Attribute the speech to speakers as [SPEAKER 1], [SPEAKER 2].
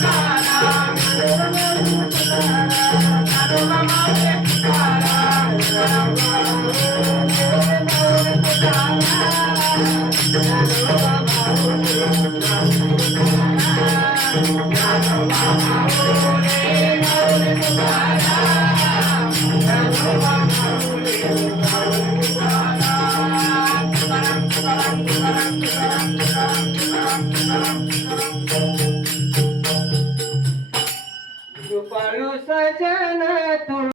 [SPEAKER 1] Bye. तू